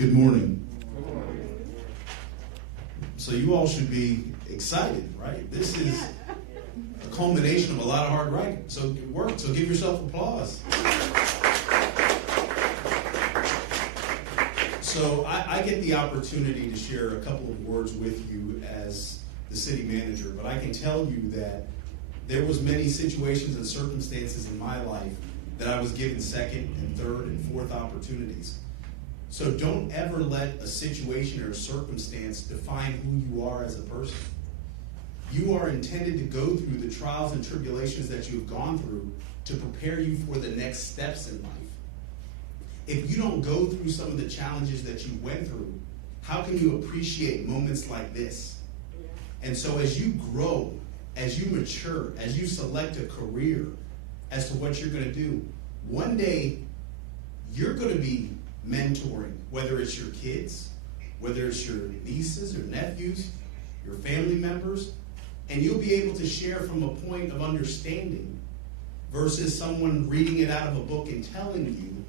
Good morning. So you all should be excited, right? This is a culmination of a lot of hard writing. So work. So give yourself applause. So I get the opportunity to share a couple of words with you as the city manager, but I can tell you that there was many situations and circumstances in my life that I was given second and third and fourth opportunities. So don't ever let a situation or a circumstance define who you are as a person. You are intended to go through the trials and tribulations that you have gone through to prepare you for the next steps in life. If you don't go through some of the challenges that you went through, how can you appreciate moments like this? And so as you grow, as you mature, as you select a career as to what you're going to do, one day you're going to be mentoring, whether it's your kids, whether it's your nieces or nephews, your family members, and you'll be able to share from a point of understanding versus someone reading it out of a book and telling you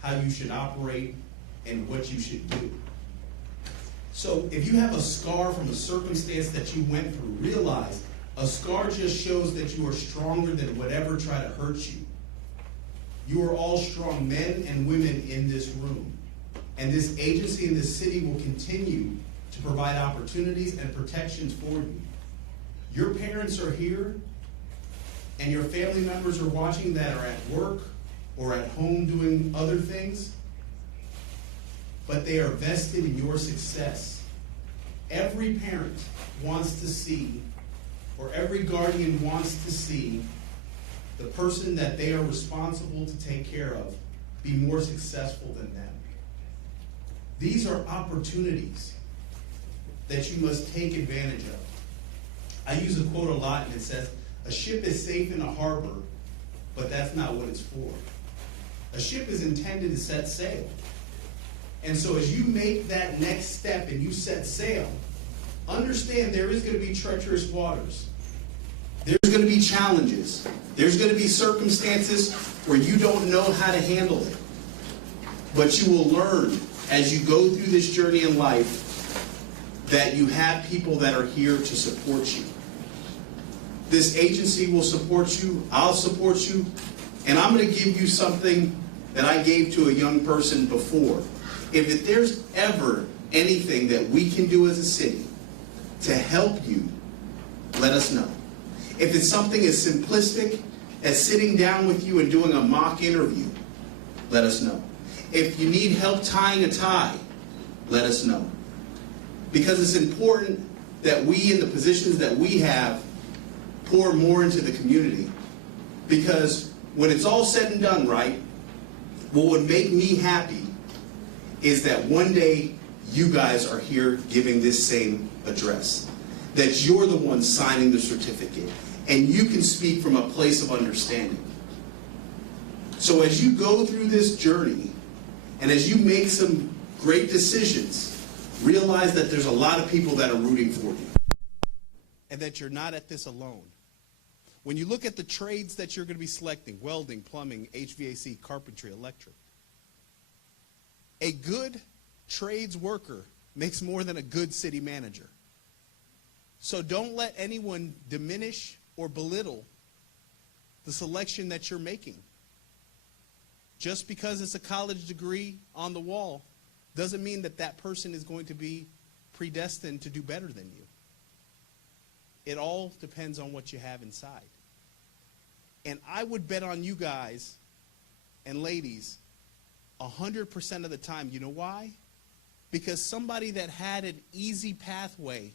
how you should operate and what you should do. So if you have a scar from a circumstance that you went through, realize a scar just shows that you are stronger than whatever tried to hurt you. You are all strong men and women in this room. And this agency and this city will continue to provide opportunities and protections for you. Your parents are here, and your family members are watching that are at work or at home doing other things, but they are vested in your success. Every parent wants to see, or every guardian wants to see, the person that they are responsible to take care of be more successful than them. These are opportunities that you must take advantage of. I use a quote a lot, and it says, "A ship is safe in a harbor, but that's not what it's for." A ship is intended to set sail. And so as you make that next step and you set sail, understand there is going to be treacherous waters. There's going to be challenges. There's going to be circumstances where you don't know how to handle it. But you will learn as you go through this journey in life that you have people that are here to support you. This agency will support you. I'll support you. And I'm going to give you something that I gave to a young person before. If there's ever anything that we can do as a city to help you, let us know. If it's something as simplistic as sitting down with you and doing a mock interview, let us know. If you need help tying a tie, let us know. Because it's important that we, in the positions that we have, pour more into the community. Because when it's all said and done, right, what would make me happy is that one day you guys are here giving this same address. That you're the one signing the certificate. And you can speak from a place of understanding. So as you go through this journey, and as you make some great decisions, realize that there's a lot of people that are rooting for you. And that you're not at this alone. When you look at the trades that you're going to be selecting, welding, plumbing, HVAC, carpentry, electric, a good trades worker makes more than a good city manager. So don't let anyone diminish or belittle the selection that you're making. Just because it's a college degree on the wall doesn't mean that that person is going to be predestined to do better than you. It all depends on what you have inside. And I would bet on you guys and ladies 100% of the time. You know why? Because somebody that had an easy pathway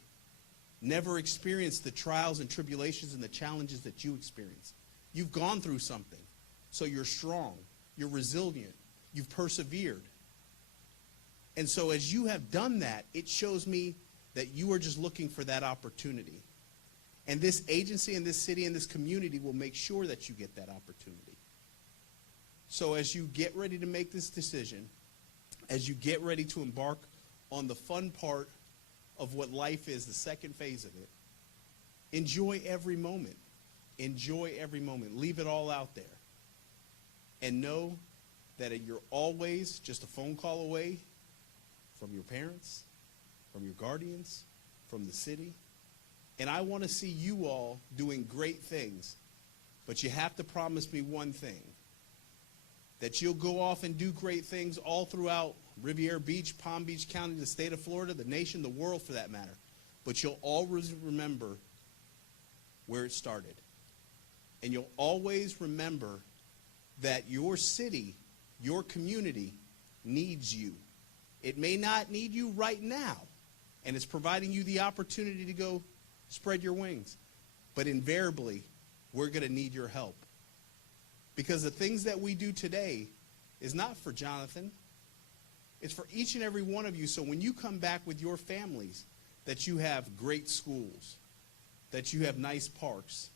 never experienced the trials and tribulations and the challenges that you experienced. You've gone through something, so you're strong, you're resilient, you've persevered. And so as you have done that, it shows me that you are just looking for that opportunity. And this agency and this city and this community will make sure that you get that opportunity. So as you get ready to make this decision, as you get ready to embark on the fun part of what life is, the second phase of it, enjoy every moment. Enjoy every moment. Leave it all out there. And know that you're always just a phone call away from your parents, from your guardians, from the city. And I want to see you all doing great things. But you have to promise me one thing, that you'll go off and do great things all throughout Riviera Beach, Palm Beach County, the state of Florida, the nation, the world for that matter. But you'll always remember where it started. And you'll always remember that your city, your community needs you. It may not need you right now, and it's providing you the opportunity to go spread your wings. But invariably, we're going to need your help. Because the things that we do today is not for Jonathan. It's for each and every one of you. So when you come back with your families, that you have great schools, that you have nice parks,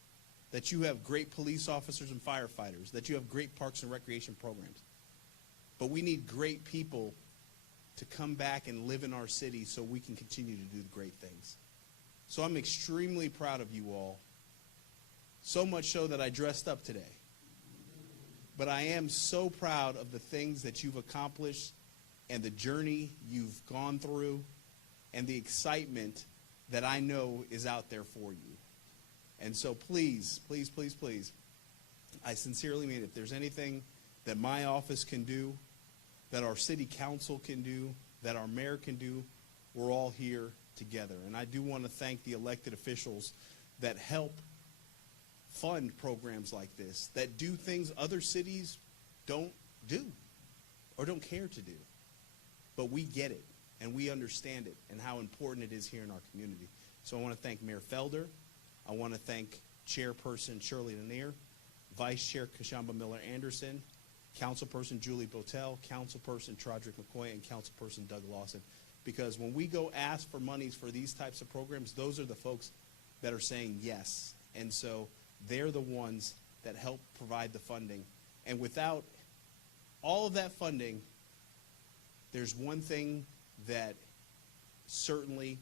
that you have great police officers and firefighters, that you have great parks and recreation programs. But we need great people to come back and live in our city so we can continue to do great things. So I'm extremely proud of you all. So much so that I dressed up today. But I am so proud of the things that you've accomplished and the journey you've gone through and the excitement that I know is out there for you. And so please, please, please, please, I sincerely mean, if there's anything that my office can do, that our city council can do, that our mayor can do, we're all here together. And I do want to thank the elected officials that help fund programs like this, that do things other cities don't do or don't care to do. But we get it, and we understand it, and how important it is here in our community. So I want to thank Mayor Felder. I want to thank Chairperson Shirley Lanier, Vice Chair Kashamba Miller-Anderson, Councilperson Julie Botel, Councilperson Trodrick McCoy, and Councilperson Doug Lawson. Because when we go ask for monies for these types of programs, those are the folks that are saying yes. And so they're the ones that help provide the funding. And without all of that funding, there's one thing that certainly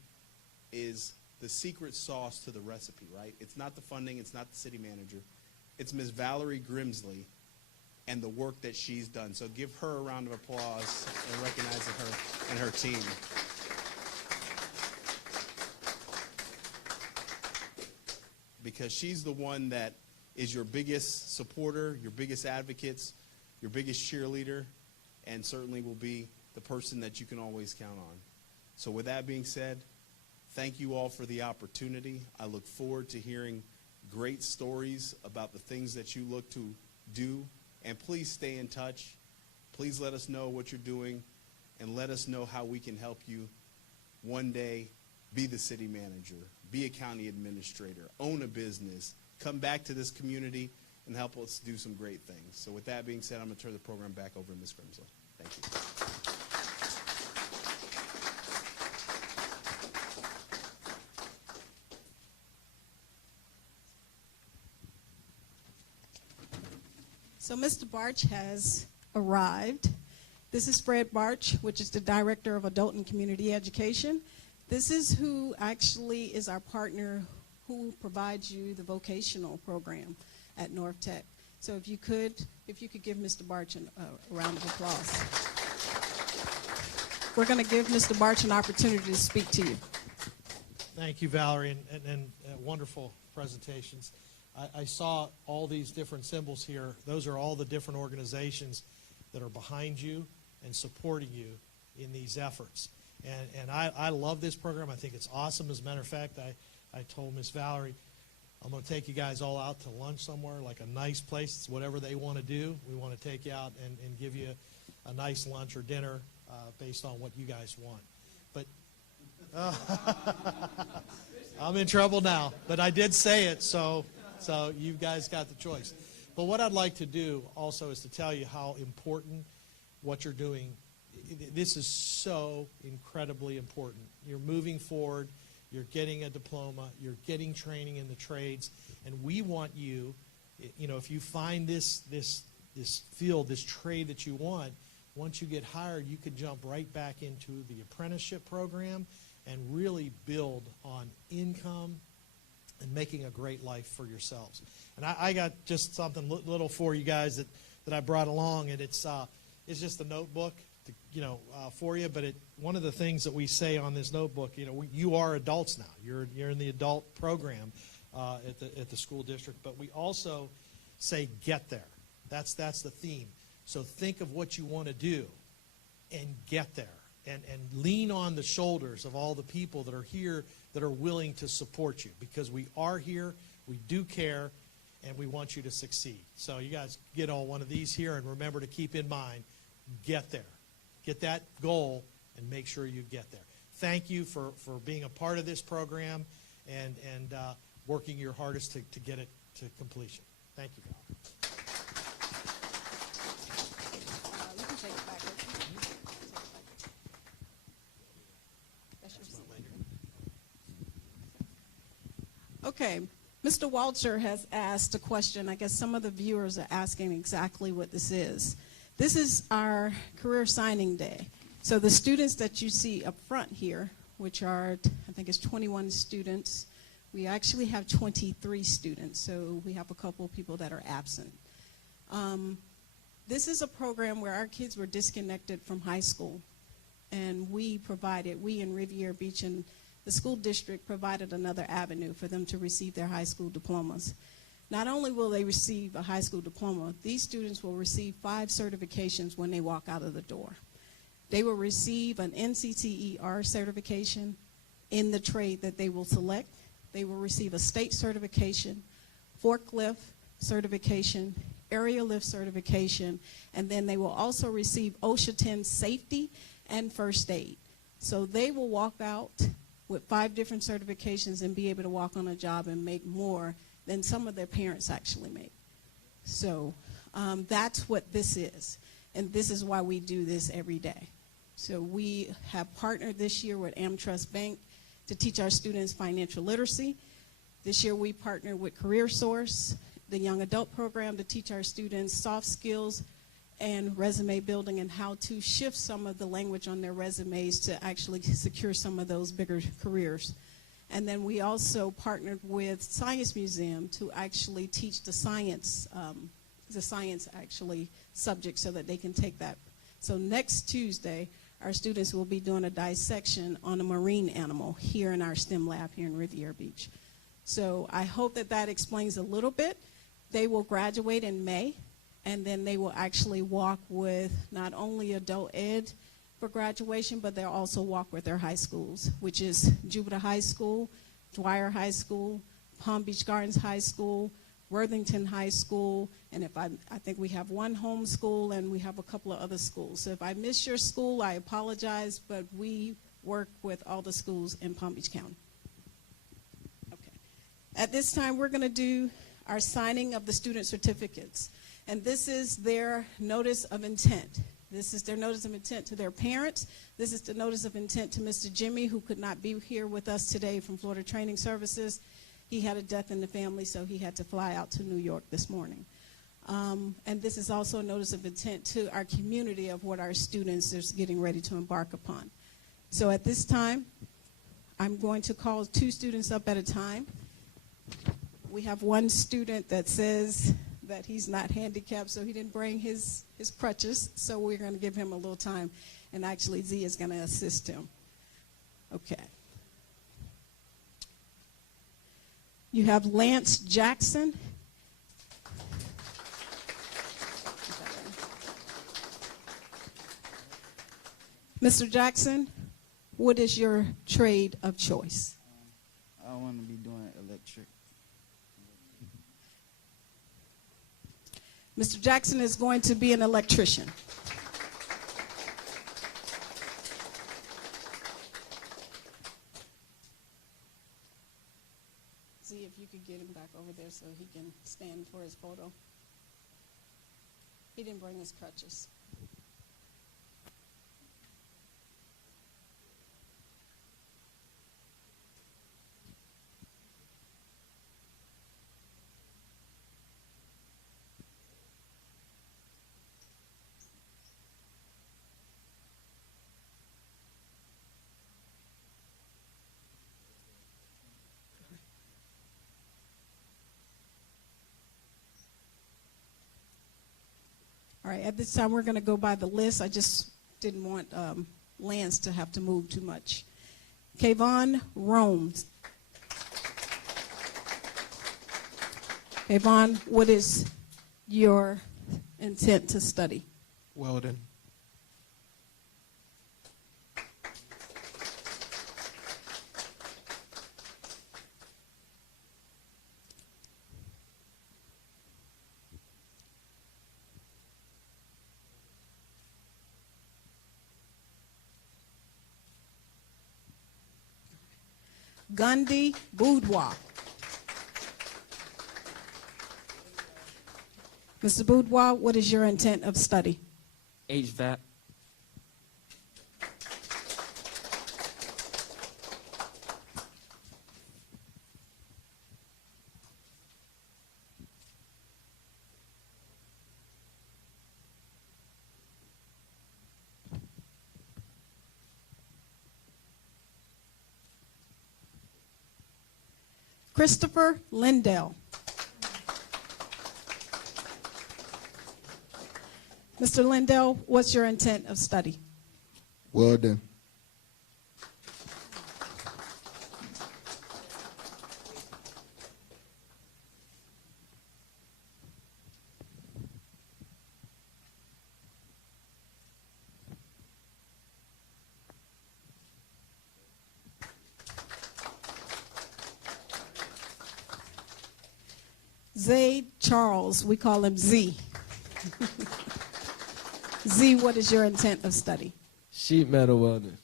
is the secret sauce to the recipe, right? It's not the funding, it's not the city manager. It's Ms. Valerie Grimsley and the work that she's done. So give her a round of applause and recognize her and her team. Because she's the one that is your biggest supporter, your biggest advocates, your biggest cheerleader, and certainly will be the person that you can always count on. So with that being said, thank you all for the opportunity. I look forward to hearing great stories about the things that you look to do. And please stay in touch. Please let us know what you're doing, and let us know how we can help you one day be the city manager, be a county administrator, own a business, come back to this community and help us do some great things. So with that being said, I'm going to turn the program back over to Ms. Grimsley. Thank you. So Mr. Barch has arrived. This is Fred Barch, which is the Director of Adult and Community Education. This is who actually is our partner who provides you the vocational program at North Tech. So if you could give Mr. Barch a round of applause. We're going to give Mr. Barch an opportunity to speak to you. Thank you, Valerie, and wonderful presentations. I saw all these different symbols here. Those are all the different organizations that are behind you and supporting you in these efforts. And I love this program. I think it's awesome. As a matter of fact, I told Miss Valerie, I'm going to take you guys all out to lunch somewhere, like a nice place. It's whatever they want to do. We want to take you out and give you a nice lunch or dinner based on what you guys want. But I'm in trouble now. But I did say it, so you guys got the choice. But what I'd like to do also is to tell you how important what you're doing. This is so incredibly important. You're moving forward. You're getting a diploma. You're getting training in the trades. And we want you, if you find this field, this trade that you want, once you get hired, you could jump right back into the apprenticeship program and really build on income and making a great life for yourselves. And I got just something little for you guys that I brought along, and it's just a notebook. for you. But one of the things that we say on this notebook, you are adults now. You're in the adult program at the school district. But we also say get there. That's the theme. So think of what you want to do and get there. And lean on the shoulders of all the people that are here that are willing to support you, because we are here, we do care, and we want you to succeed. So you guys get all one of these here, and remember to keep in mind, get there. Get that goal and make sure you get there. Thank you for being a part of this program and working your hardest to get it to completion. Thank you, Val. You can take it back. That's your seat. Okay, Mr. Walter has asked a question. I guess some of the viewers are asking exactly what this is. This is our career signing day. So the students that you see up front here, which are, I think it's 21 students, we actually have 23 students, so we have a couple of people that are absent. This is a program where our kids were disconnected from high school, and we in Riviera Beach and the school district provided another avenue for them to receive their high school diplomas. Not only will they receive a high school diploma, these students will receive 5 certifications when they walk out of the door. They will receive an NCTER certification in the trade that they will select. They will receive a state certification, forklift certification, aerial lift certification, and then they will also receive OSHA 10 safety and first aid. So they will walk out with 5 different certifications and be able to walk on a job and make more than some of their parents actually make. So that's what this is, and this is why we do this every day. So we have partnered this year with AmTrust Bank to teach our students financial literacy. This year we partnered with Career Source, the young adult program, to teach our students soft skills and resume building and how to shift some of the language on their resumes to actually secure some of those bigger careers. And then we also partnered with Science Museum to actually teach the science actually subject so that they can take that. So next Tuesday, our students will be doing a dissection on a marine animal here in our STEM lab here in Riviera Beach. So I hope that that explains a little bit. They will graduate in May, and then they will actually walk with not only adult ed for graduation, but they'll also walk with their high schools, which is Jupiter High School, Dwyer High School, Palm Beach Gardens High School, Worthington High School, and I think we have one home school and we have a couple of other schools. So if I miss your school, I apologize, but we work with all the schools in Palm Beach County. Okay. At this time, we're going to do our signing of the student certificates. And this is their notice of intent. This is their notice of intent to their parents. This is the notice of intent to Mr. Jimmy, who could not be here with us today from Florida Training Services. He had a death in the family, so he had to fly out to New York this morning. And this is also a notice of intent to our community of what our students are getting ready to embark upon. So at this time, I'm going to call 2 students up at a time. We have one student that says that he's not handicapped, so he didn't bring his crutches, so we're going to give him a little time, and actually Z is going to assist him. Okay. You have Lance Jackson. Mr. Jackson, what is your trade of choice? I want to be doing electric. Mr. Jackson is going to be an electrician. See if you could get him back over there so he can stand for his photo. He didn't bring his crutches. All right, at this time, we're going to go by the list. I just didn't want Lance to have to move too much. Kayvon Romes. Kayvon, what is your intent to study? Welding. Gundy Boudoir. Mr. Boudoir, what is your intent of study? HVAC. Christopher Lindell. Mr. Lindell, what's your intent of study? Welding. Zaid Charles, we call him Z. Z, what is your intent of study? Sheet metal welding.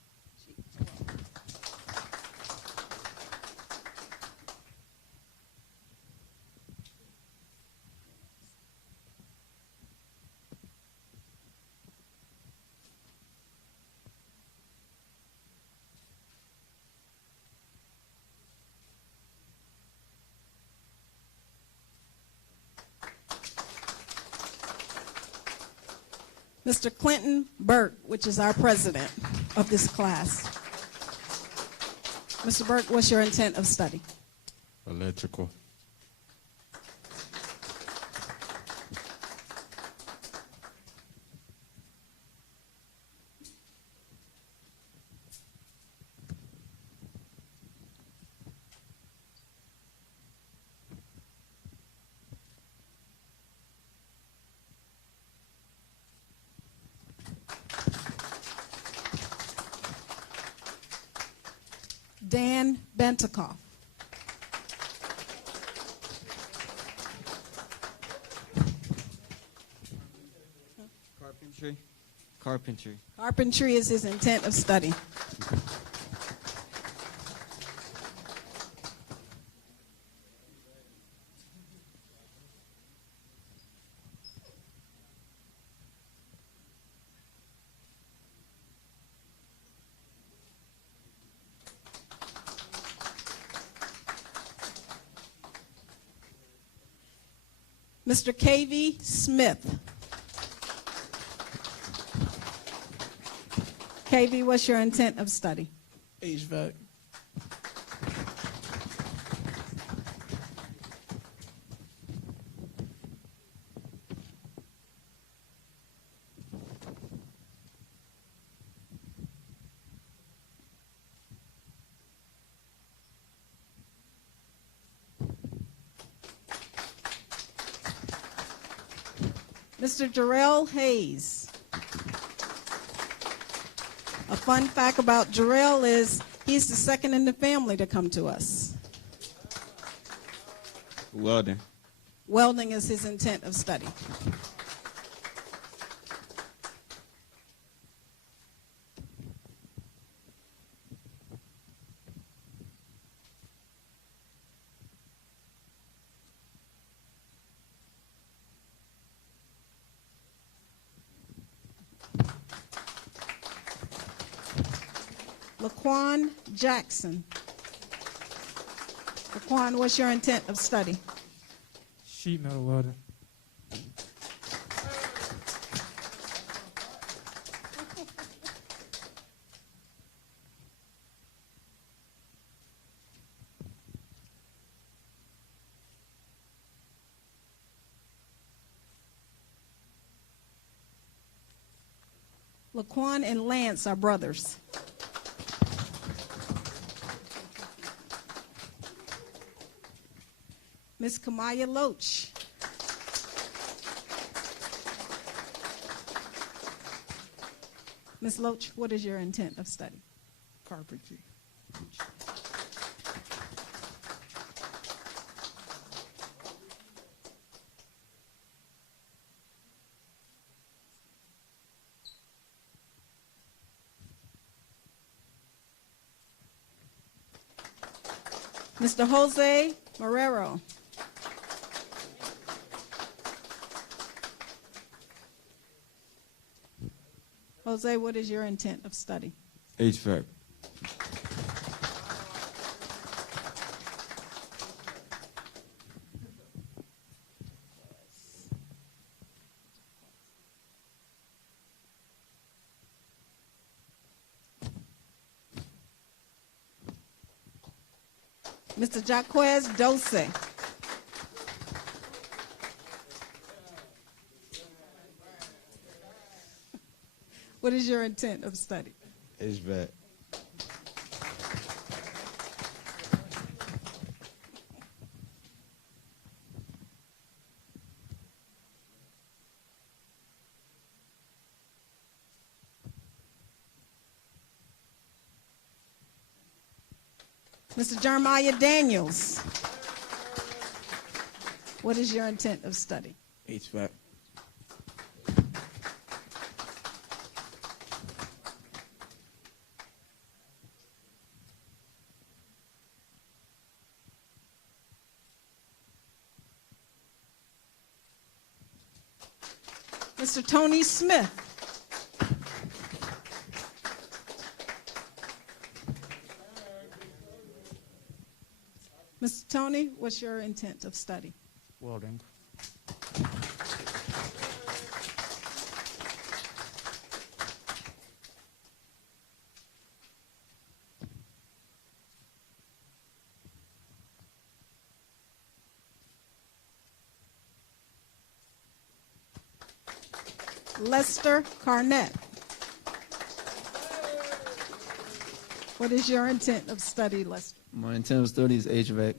Mr. Clinton Burke, which is our president of this class. Mr. Burke, what's your intent of study? Electrical. Dan Bentikoff. Carpentry. Carpentry. Carpentry is his intent of study. Mr. K.V. Smith. KV, what's your intent of study? HVAC. Mr. Jarrell Hayes. A fun fact about Jarrell is he's the second in the family to come to us. Welding. Welding is his intent of study. Laquan Jackson. Laquan, what's your intent of study? Sheet metal welding. Laquan and Lance are brothers. Miss Kamaya Loach. Miss Loach, what is your intent of study? Carpentry. Mr. Jose Marrero. Jose, what is your intent of study? HVAC. Mr. Jaquez Dose. What is your intent of study? HVAC. Mr. Jeremiah Daniels. What is your intent of study? HVAC. Mr. Tony Smith. Mr. Tony, what's your intent of study? Welding. Lester Carnett. What is your intent of study, Lester? My intent of study is HVAC.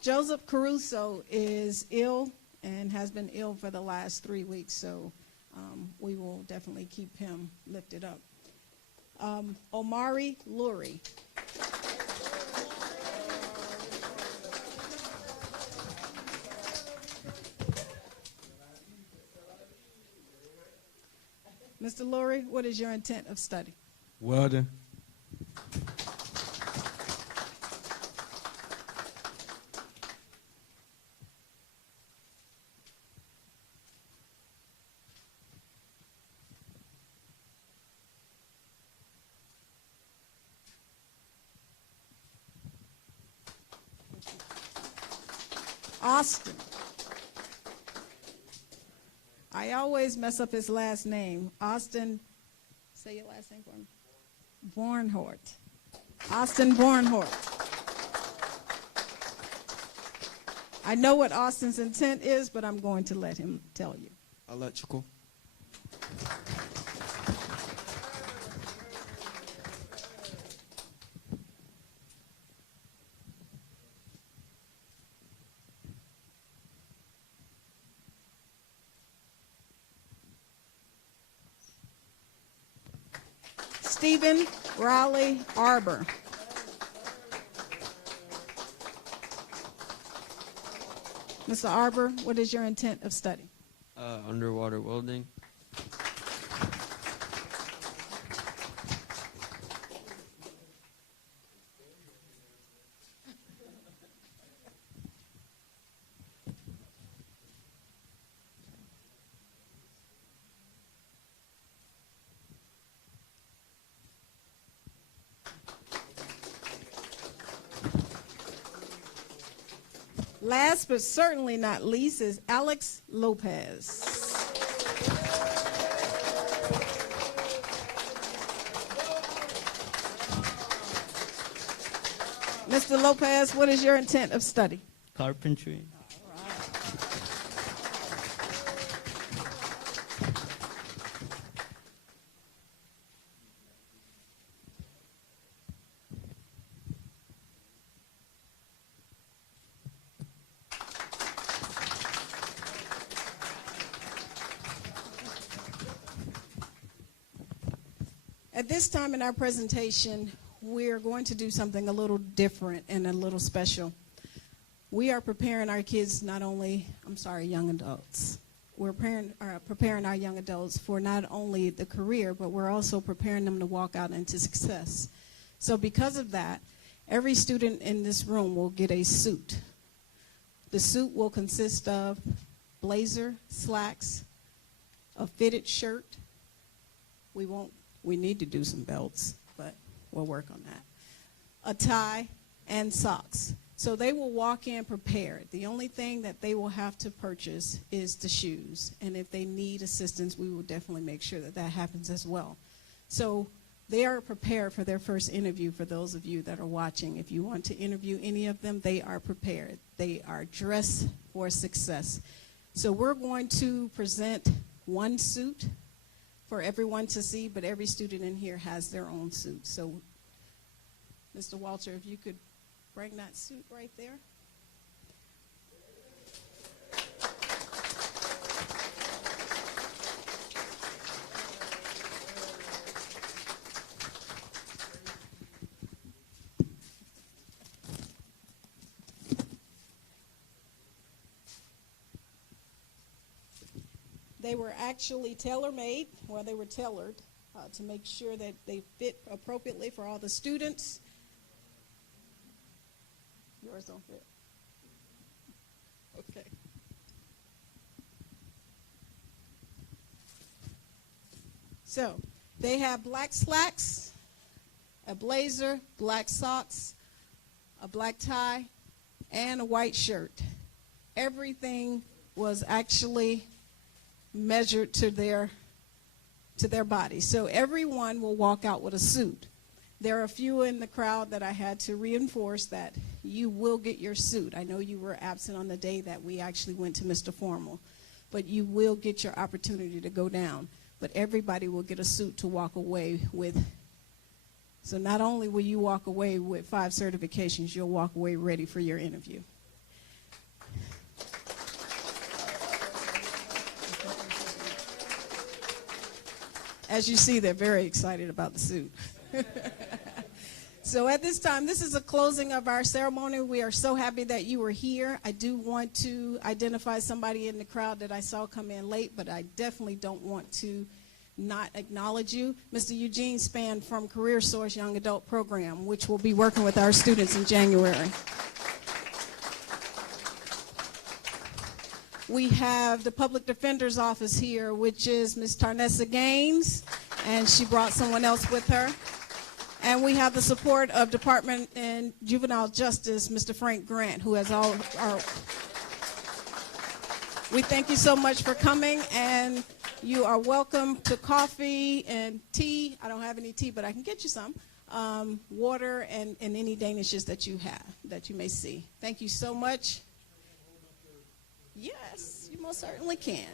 Joseph Caruso is ill and has been ill for the last 3 weeks, so we will definitely keep him lifted up. Omari Lurie. Mr. Lurie, what is your intent of study? Welding. Austin. I always mess up his last name. Austin, say your last name for me. Bornhort. Austin Bornhort. I know what Austin's intent is, but I'm going to let him tell you. Electrical. Stephen Raleigh Arbor. Mr. Arbor, what is your intent of study? Underwater welding. Last but certainly not least is Alex Lopez. Mr. Lopez, what is your intent of study? Carpentry. At this time in our presentation, we're going to do something a little different and a little special. We are preparing our kids young adults. We're preparing our young adults for not only the career, but we're also preparing them to walk out into success. So because of that, every student in this room will get a suit. The suit will consist of blazer, slacks, a fitted shirt. We need to do some belts, but we'll work on that. A tie and socks. So they will walk in prepared. The only thing that they will have to purchase is the shoes. And if they need assistance, we will definitely make sure that that happens as well. So they are prepared for their first interview. For those of you that are watching, if you want to interview any of them, they are prepared. They are dressed for success. So we're going to present one suit for everyone to see, but every student in here has their own suit. So, Mr. Walter, if you could bring that suit right there. They were actually tailor-made, well, they were tailored to make sure that they fit appropriately for all the students. Yours don't fit. Okay. So, they have black slacks, a blazer, black socks, a black tie, and a white shirt. Everything was actually measured to their body. So everyone will walk out with a suit. There are a few in the crowd that I had to reinforce that you will get your suit. I know you were absent on the day that we actually went to Mr. Formal, but you will get your opportunity to go down. But everybody will get a suit to walk away with. So not only will you walk away with 5 certifications, you'll walk away ready for your interview. As you see, they're very excited about the suit. So at this time, this is a closing of our ceremony. We are so happy that you were here. I do want to identify somebody in the crowd that I saw come in late, but I definitely don't want to not acknowledge you. Mr. Eugene Spann from Career Source Young Adult Program, which will be working with our students in January. We have the Public Defender's Office here, which is Ms. Tarnessa Gaines, and she brought someone else with her. And we have the support of Department in Juvenile Justice, Mr. Frank Grant, who has all our... We thank you so much for coming, and you are welcome to coffee and tea. I don't have any tea, but I can get you some. Water and any danishes that you have, that you may see. Thank you so much. Yes, you most certainly can.